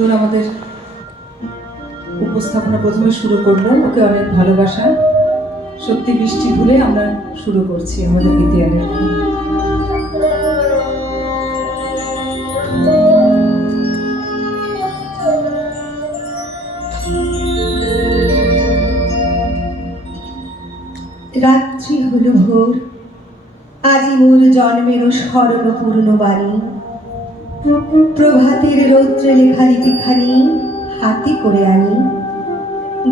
সুন্দর আমাদের উপস্থাপনা প্রথমে শুরু করলো। ওকে অনেক ভালোবাসা। সত্যি বৃষ্টি ভুলে আমরা শুরু করছি আমাদের গীতিয়ারে। রাত্রি হলো ভোর, আজি মোর জন্মের স্মরণ পূর্ণ বাণী। প্রভাতের রৌদ্রে লেখা লিপিখানি হাতে করে আনি।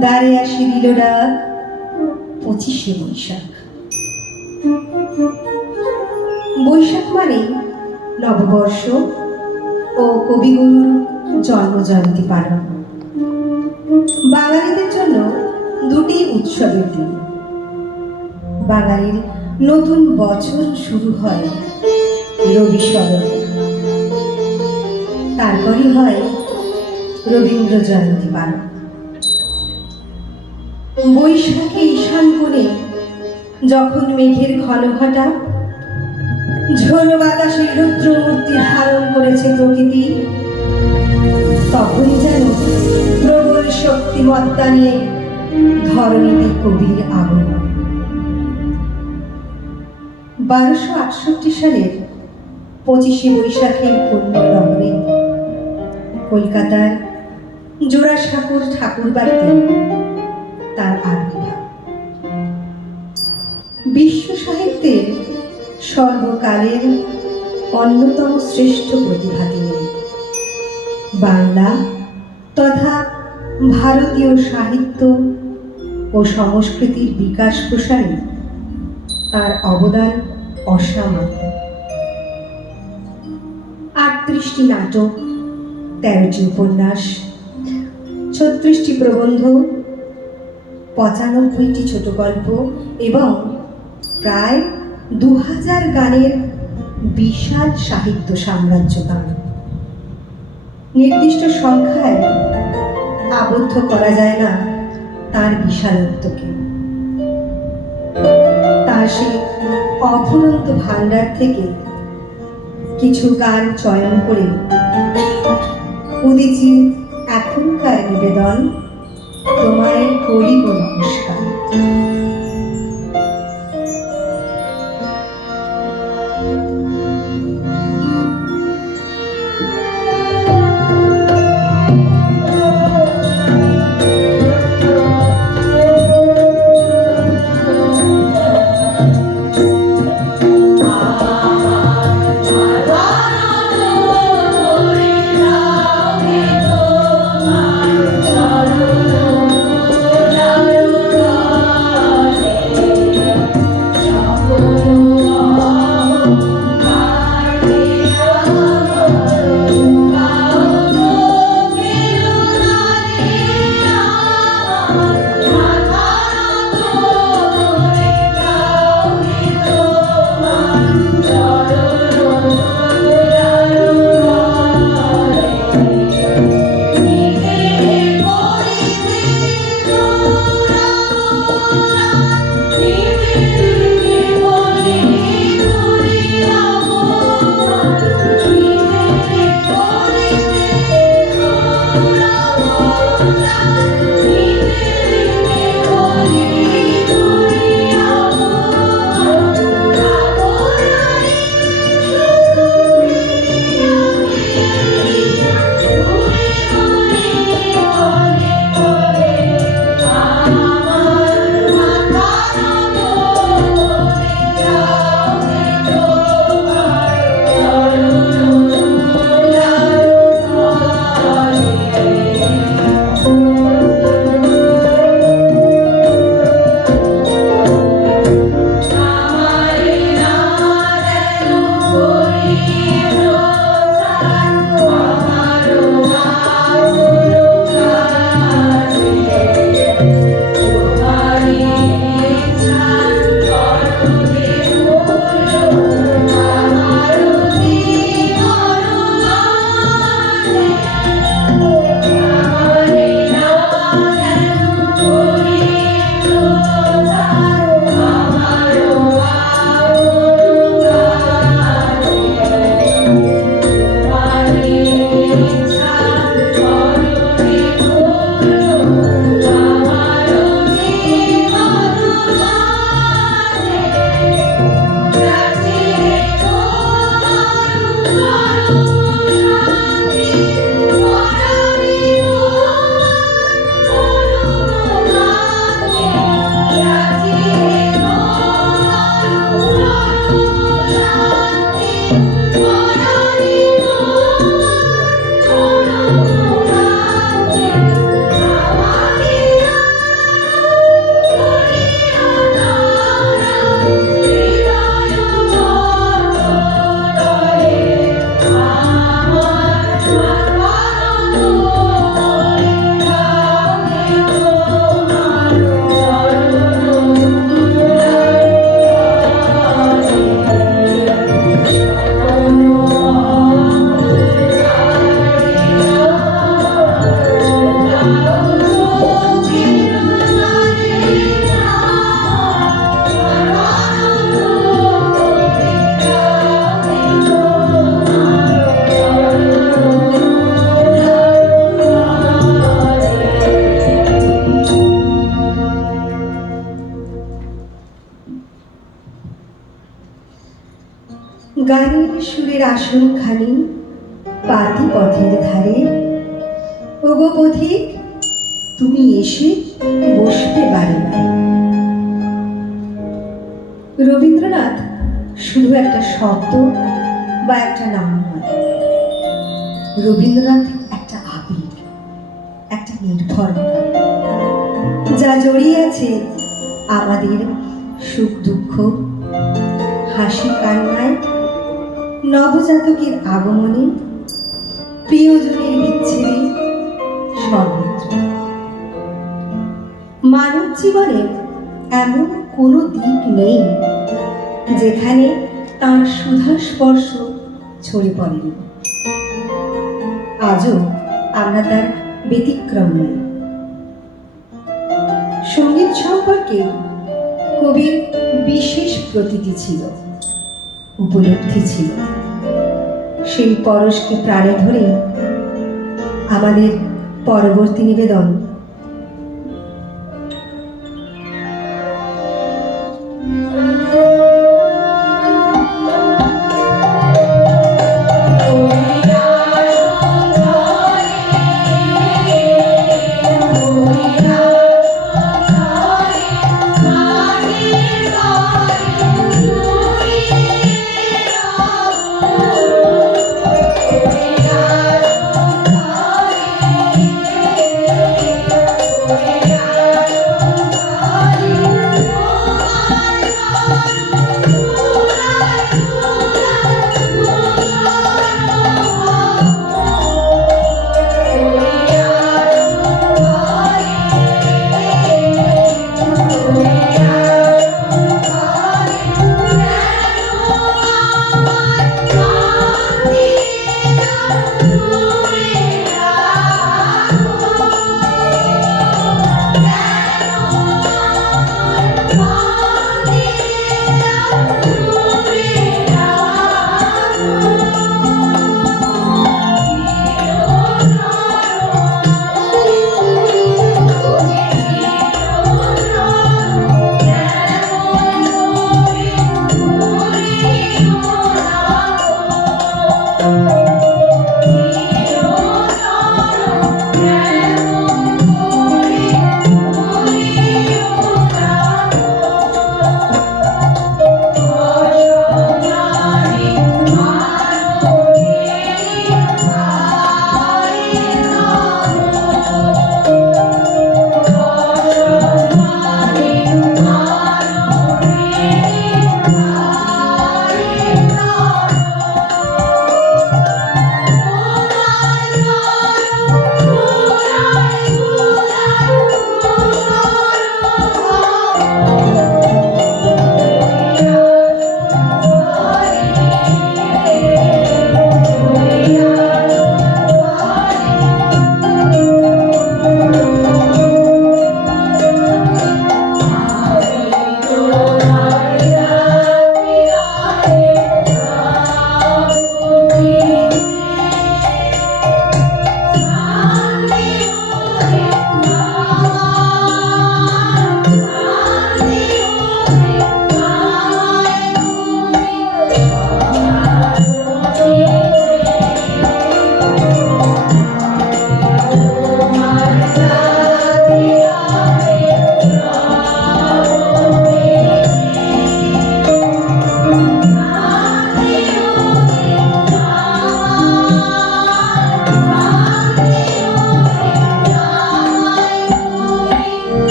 দ্বারে আসি দিল ডাক, 25শে বৈশাখ। বৈশাখ মানে নববর্ষ ও কবিগুরুর জন্মজয়ন্তী পালন। বাঙালিদের জন্য দুটি উৎসবের দিন। বাঙালির নতুন বছর শুরু হয় রবি শরৎ, তারপরই হয় রবীন্দ্র জয়ন্তী পালন। বৈশাখে ঈশান কোণে যখন মেঘের ঘনঘটা ঝোড়ো বাতাসে রুদ্রমূর্তি ধারণ করেছে প্রকৃতি, তখনই যেন প্রবল শক্তিমত্তা নিয়ে ধরণীতে কবির আগমন। 1268 সালের 25শে বৈশাখের পূর্ণ লগ্নে কলকাতার জোড়াসাঁকোর ঠাকুরবাড়িতে তার আবির্ভাব। বিশ্ব সাহিত্যের সর্বকালের অন্যতম শ্রেষ্ঠ প্রতিভা তিনি। বাংলা তথা ভারতীয় সাহিত্য ও সংস্কৃতির বিকাশ প্রসারে তার অবদান অসামান্য। 38টি নাটক, 13টি উপন্যাস, 36টি প্রবন্ধ, 95টি ছোট গল্প এবং প্রায় 2000 গানের বিশাল সাহিত্য সাম্রাজ্য তার। নির্দিষ্ট সংখ্যায় আবদ্ধ করা যায় না তার বিশালত্বকে। তার সেই অফুরন্ত ভাণ্ডার থেকে কিছু গান চয়ন করে উদিচির এখনকার নিবেদন, তোমায় করি গো নমস্কার। সুরের আসনখানি পাতি পথের ধারে। ওগো পথিক, তুমি এসে বসবে বারে বারে। রবীন্দ্রনাথ শুধু একটা শব্দ বা একটা নাম নয়, রবীন্দ্রনাথ একটা আবেগ, একটা নির্ভরতা, যা জড়িয়ে আছে আমাদের সুখ দুঃখ, হাসি কান্নায়, নবজাতকের আগমনে, প্রিয়জনের বিচ্ছেদে, সর্বত্র। মানব জীবনের এমন কোনো দিক নেই যেখানে তার সুধা স্পর্শ ছড়ে পড়েনি। আজও আমরা তার ব্যতিক্রম নই। সঙ্গীত সম্পর্কে কবির বিশেষ প্রতীতি ছিল, উপলব্ধি ছিল। সেই পরশকে প্রাণে ধরে আমাদের পরবর্তী নিবেদন।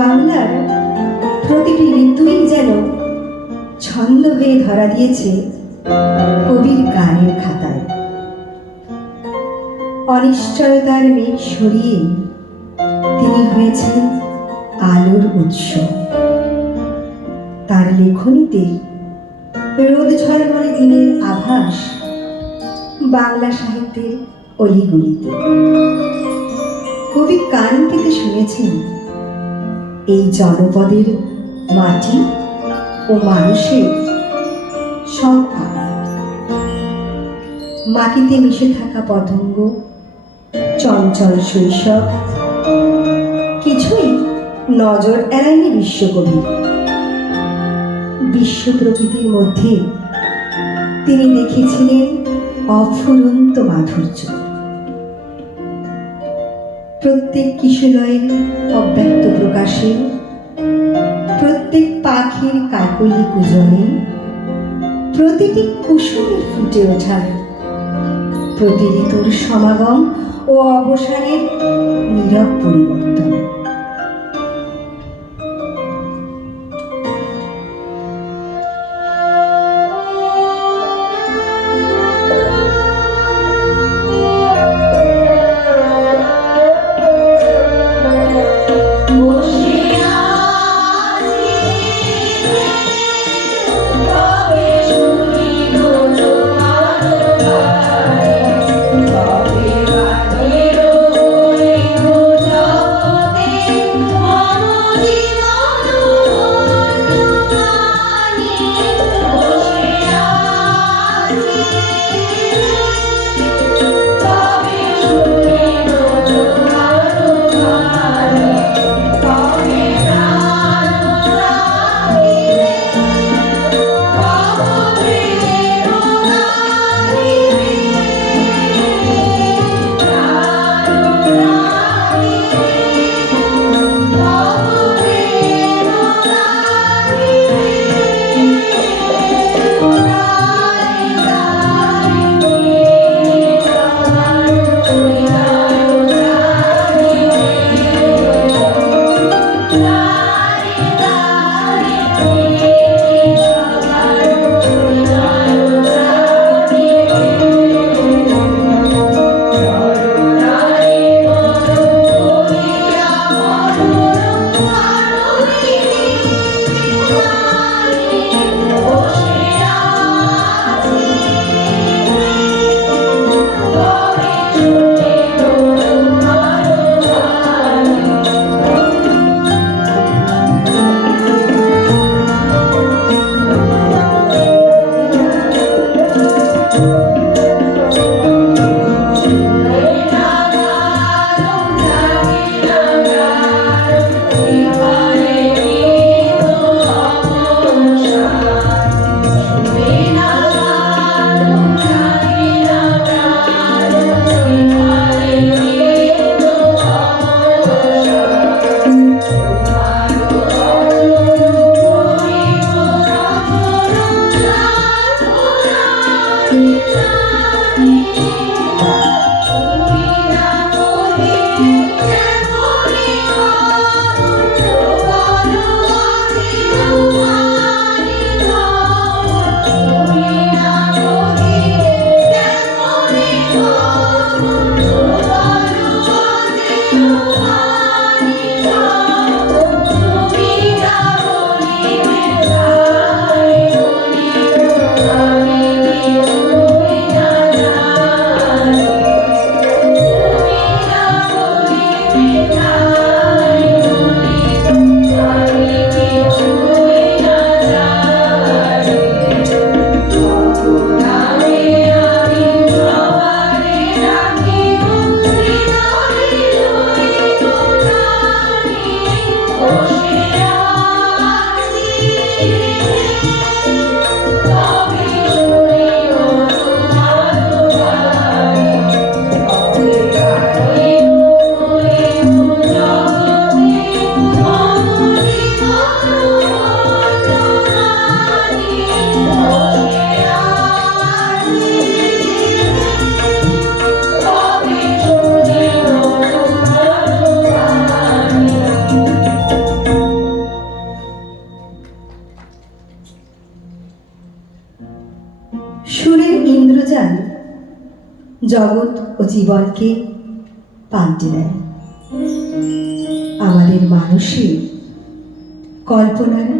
বাংলার প্রতিটি ঋতুই যেন ছন্দ হয়ে ধরা দিয়েছে কবির গানের খাতায়। অনিশ্চয়তার মেঘ সরিয়ে তিনি হয়েছেন আলোর উৎস। তার লেখনীতে রোদ ঝলমলে দিনের আভাস বাংলা সাহিত্যের অলিগলিতে। কবি কান পেতে শুনেছেন এই জনপদের মাটি ও মানুষের সব আবেগ। মাটিতে মিশে থাকা পতঙ্গ, চঞ্চল শৈশব কিছুই নজর এড়ায়নি বিশ্বকবি। বিশ্ব প্রকৃতির মধ্যে তিনি দেখেছিলেন অফুরন্ত মাধুর্য। প্রত্যেক কিশলয়ের অব্যক্ত প্রকাশে, প্রত্যেক পাখির কাকলি কুজনে, প্রতিটি কুসুমের ফুটে ওঠায়, প্রতি ঋতুর সমাগম ও অবসানের নীরব পরিবর্তন। জগৎ ও জীবনকে পাল্টে দেয়। আমাদের মানুষে কল্পনার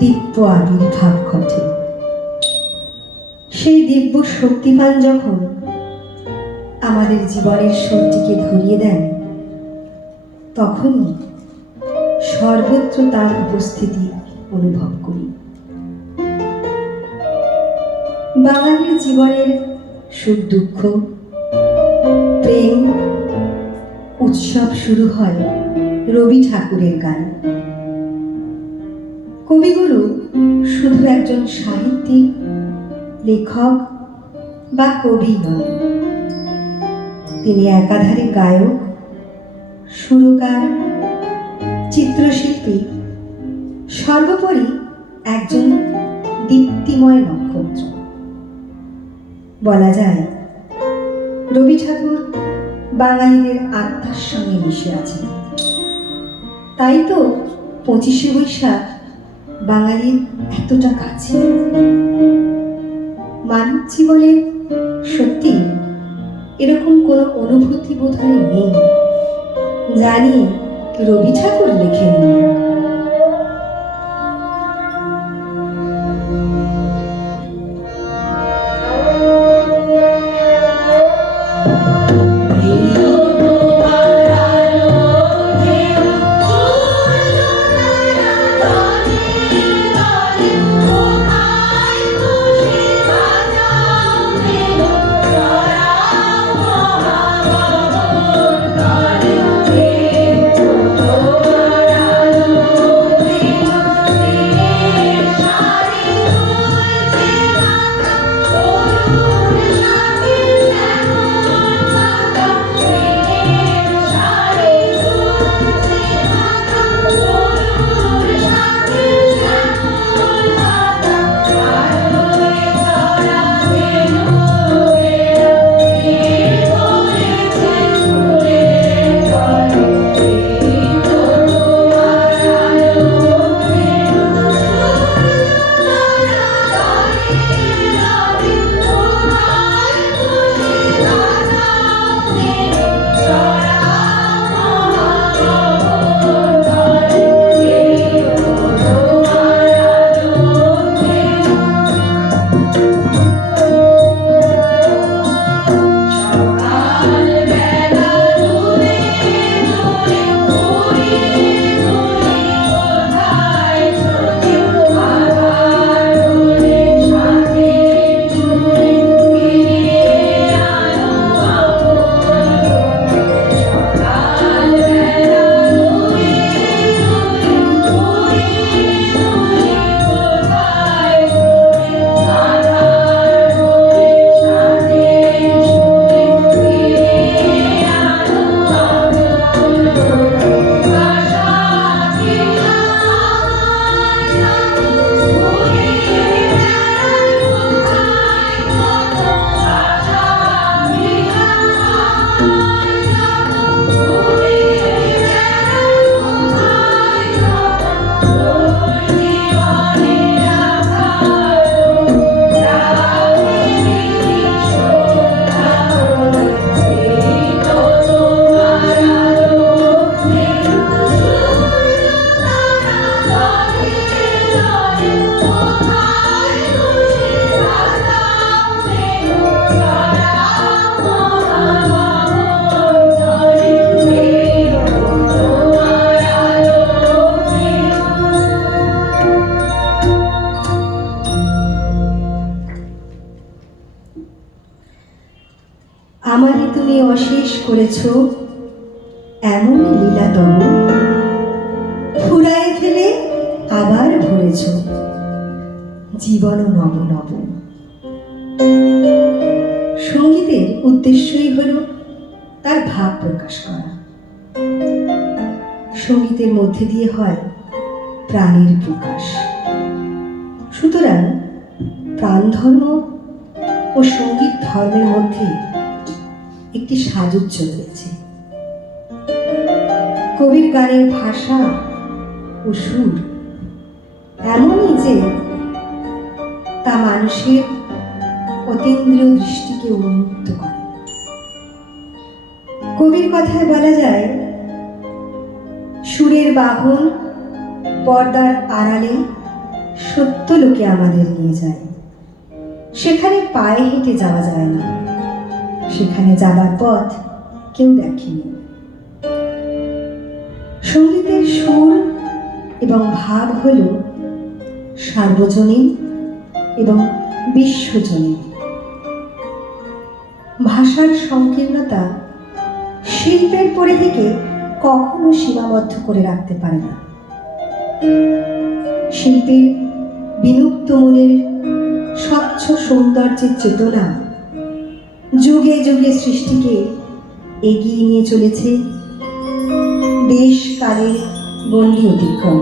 দিব্য আবির্ভাব ঘটে। সেই দিব্য শক্তিমান যখন আমাদের জীবনের সুরটিকে ধরিয়ে দেন, তখনই সর্বত্র তার উপস্থিতি অনুভব করি। বাঙালির জীবনের সুখ দুঃখ, প্রেম, উৎসব শুরু হয় রবি ঠাকুরের গানে। কবিগুরু শুধু একজন সাহিত্যিক, লেখক বা কবি নন, তিনি একাধারে গায়ক, সুরকার, চিত্রশিল্পী, সর্বোপরি একজন দীপ্তিময় নক্ষত্র। বলা যায় রবি ঠাকুর বাঙালিদের আত্মার সঙ্গে মিশে আছে। তাই তো 25শে বৈশাখ বাঙালির এতটা কাছে। মানব জীবনে সত্যি এরকম কোনো অনুভূতি বোধহয় নেই জানি রবি ঠাকুর লেখেননি। আমারে তুমি অশেষ করেছ এমন লীলা তব, ফুরায় ফেলে আবার ভরেছ জীবন নব নব। সঙ্গীতের উদ্দেশ্যই হল তার ভাব প্রকাশ করা। সঙ্গীতের মধ্যে দিয়ে হয় প্রাণের প্রকাশ। সুতরাং প্রাণ ধর্ম ও সঙ্গীত ধর্মের মধ্যে একটি সাযুজ্য রয়েছে। কবির গানের ভাষা ও সুর এমনই যে তা মানুষের অতীন্দ্রিয় দৃষ্টিকে উন্মুক্ত করে। কবির কথায় বলা যায়, সুরের বাহন পর্দার আড়ালে সত্য লোকে আমাদের নিয়ে যায়। সেখানে পায়ে হেঁটে যাওয়া যায় না, সেখানে যাবার পথ কেউ দেখেনি। সঙ্গীতের সুর এবং ভাব হল সার্বজনীন এবং বিশ্বজনীন। ভাষার সংকীর্ণতা শিল্পের পরিধিকে কখনো সীমাবদ্ধ করে রাখতে পারে না। শিল্পের বিলুপ্ত মনের স্বচ্ছ সৌন্দর্যের চেতনা যুগে যুগে সৃষ্টিকে এগিয়ে নিয়ে চলেছে দেশ কালের গণ্ডি অতিক্রম।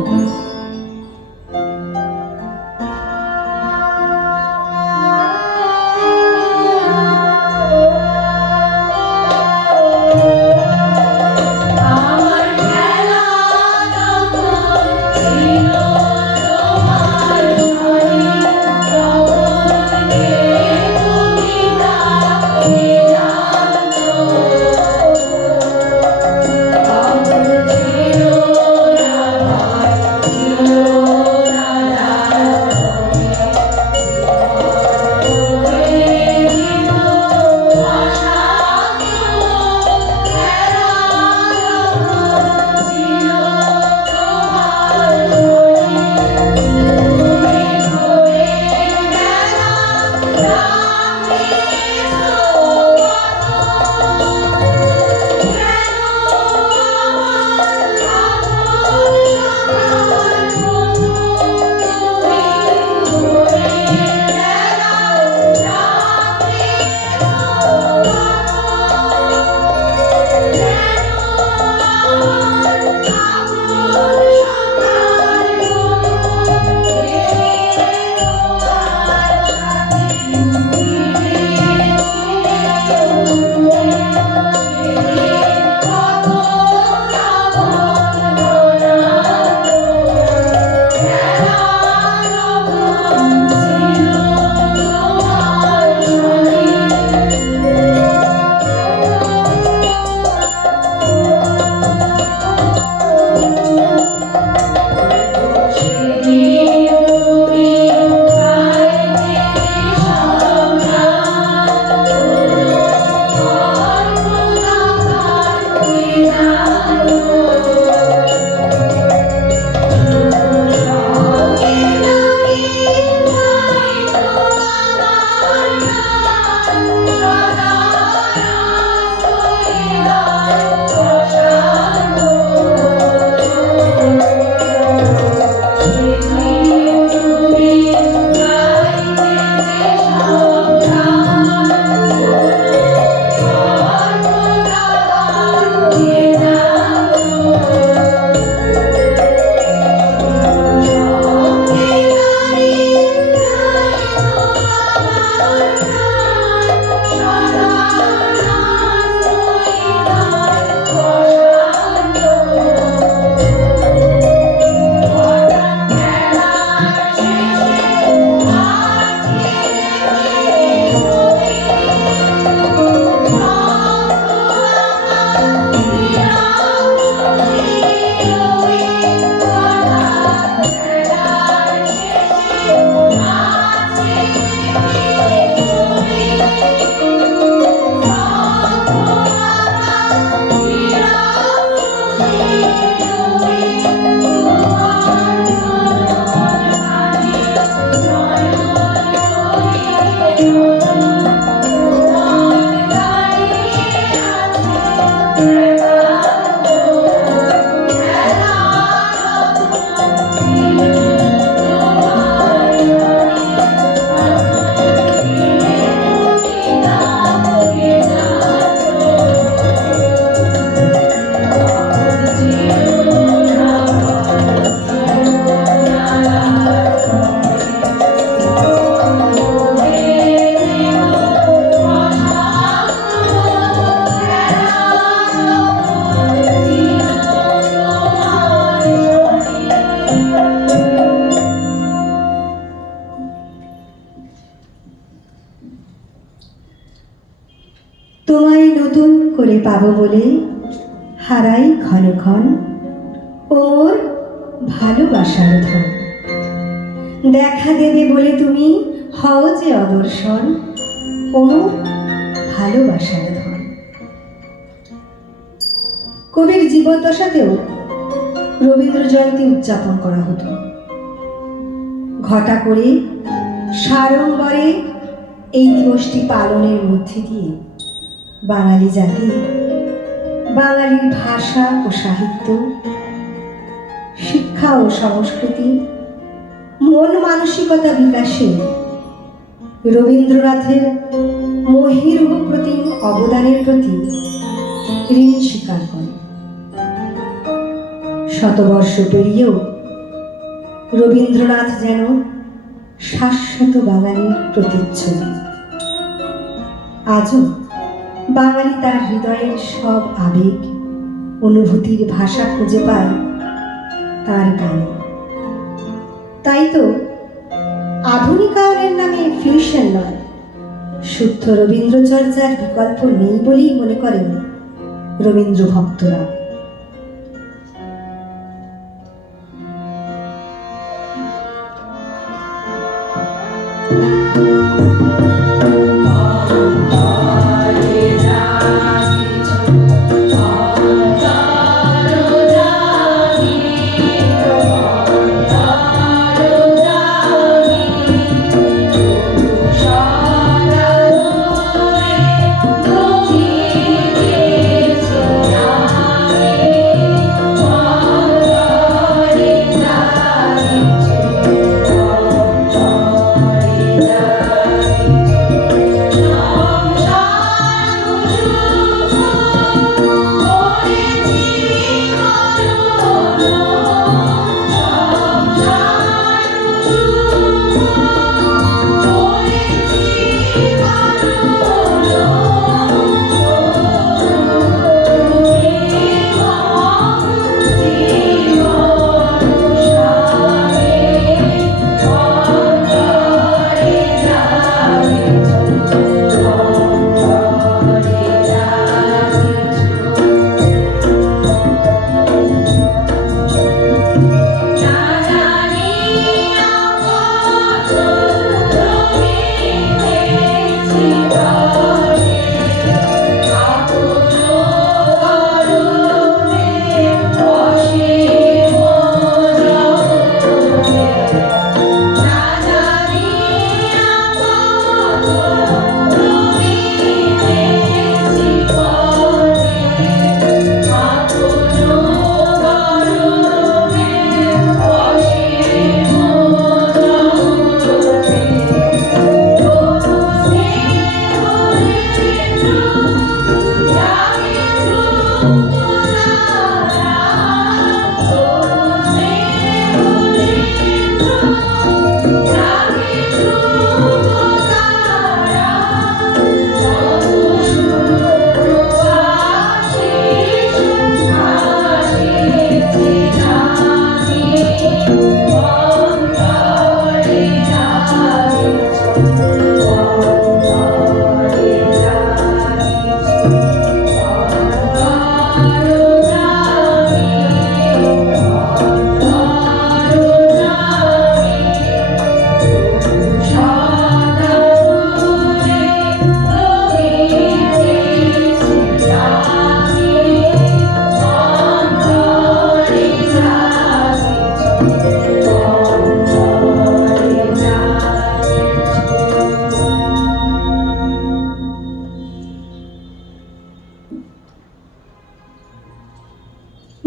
নতুন করে পাবো বলে হারাই ক্ষণ ক্ষণ ওর ভালোবাসার ধন। দেখা দেবে বলে তুমি হও যে অদর্শন, ওর ভালোবাসার ধন। কবির জীবদ্দশাতেও রবীন্দ্র জয়ন্তী উদযাপন করা হতো। ঘটা করে সাড়ম্বরে এই দিবসটি পালনের মধ্যে দিয়ে বাঙালি জাতি বাঙালির ভাষা ও সাহিত্য, শিক্ষা ও সংস্কৃতি, মন মানসিকতা বিকাশে রবীন্দ্রনাথের মহিরূহপ্রতিম অবদানের প্রতি ঋণ স্বীকার করে। শতবর্ষ পেরিয়েও রবীন্দ্রনাথ যেন শাশ্বত বাঙালির প্রতিচ্ছবি। আজও বাঙালি তার হৃদয়ের সব আবেগ অনুভূতির ভাষা খুঁজে পায় তার গানে। তাই তো আধুনিকায়নের নামে ফিউশন নয়, শুদ্ধ রবীন্দ্র চর্চার বিকল্প নেই বলেই মনে করেন রবীন্দ্র ভক্তরা।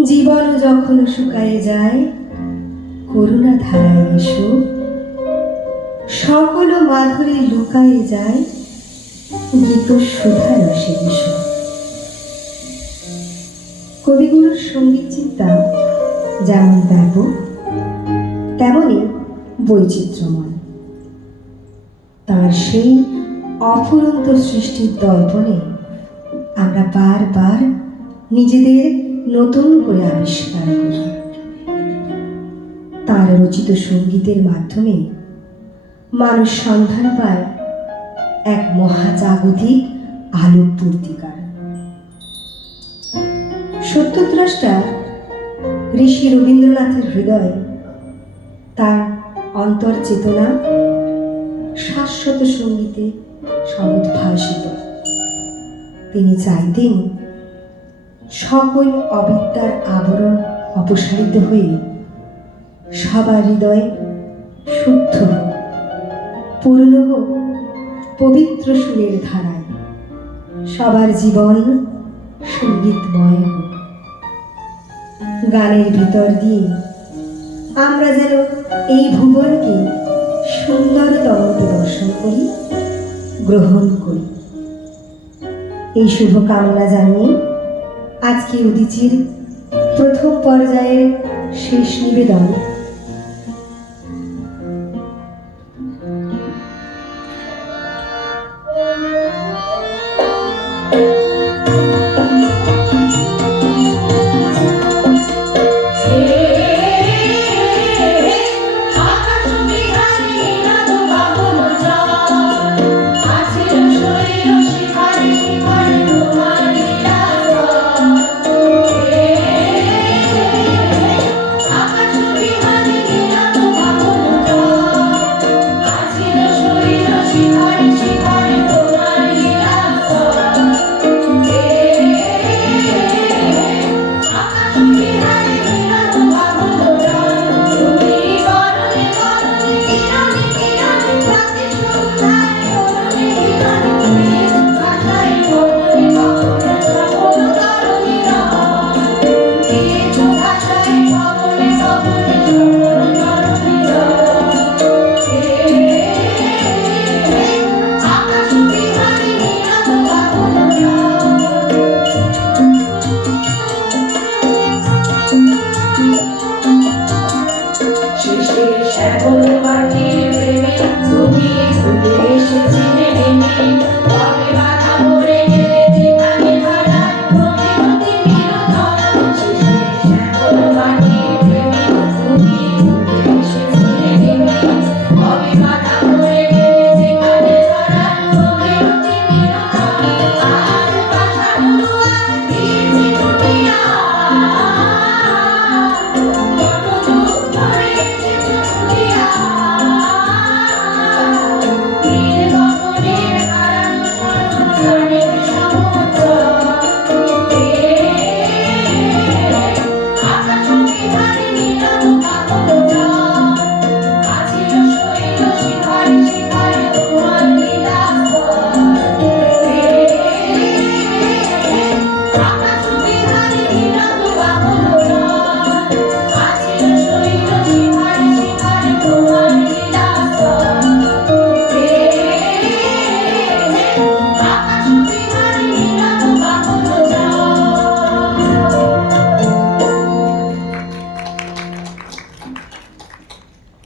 জীবন যখন শুকায়ে যায় করুণা ধারায় এসো, সকল মাধুরী লুকায়ে যায় গীত সুধা রসে এসো। কবিগুরুর সঙ্গীত চিন্তা যেমন ব্যাপক তেমনি বৈচিত্র্যময়। তার সেই অফুরন্ত সৃষ্টির দর্পণে আমরা বারবার নিজেদের নতুন করে আবিষ্কার করি। তার রচিত সঙ্গীতের মাধ্যমে মানুষ সন্ধান পায় এক মহাজাগতিক আলোকপূর্তিকার। সত্যদ্রষ্টা ঋষি রবীন্দ্রনাথের হৃদয়, তার অন্তর চেতনা শাশ্বত সঙ্গীতে সমুদ্ভাসিত। তিনি চাইতেন সকল অবিদ্যার আবরণ অপসারিত হয়ে সবার হৃদয় শুদ্ধ হোক, পূর্ণ হোক পবিত্র সুরের ধারায়, সবার জীবন সঙ্গীতময় হোক। গানের ভিতর দিয়ে আমরা যেন এই ভুবনকে সুন্দরতম দর্শন করি, গ্রহণ করি। এই শুভ কামনা জানিয়ে আজকে উদীচীর প্রথম পর্যায়ের শেষ নিবেদন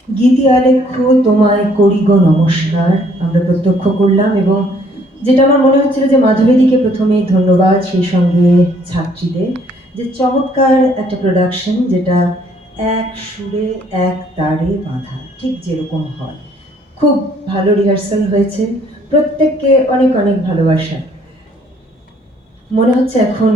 গীতি আলেখ্য তোমায় করি গো নমস্কার আমরা প্রত্যক্ষ করলাম, এবং যেটা আমার মনে হচ্ছিল যে মাধবীদিকে প্রথমে ধন্যবাদ, সেই সঙ্গে ছাত্রীদের, যে চমৎকার একটা প্রোডাকশন, যেটা এক সুরে এক তারে বাঁধা, ঠিক যেরকম হয়। খুব ভালো রিহার্সাল হয়েছে, প্রত্যেককে অনেক অনেক ভালোবাসা। মনে হচ্ছে এখন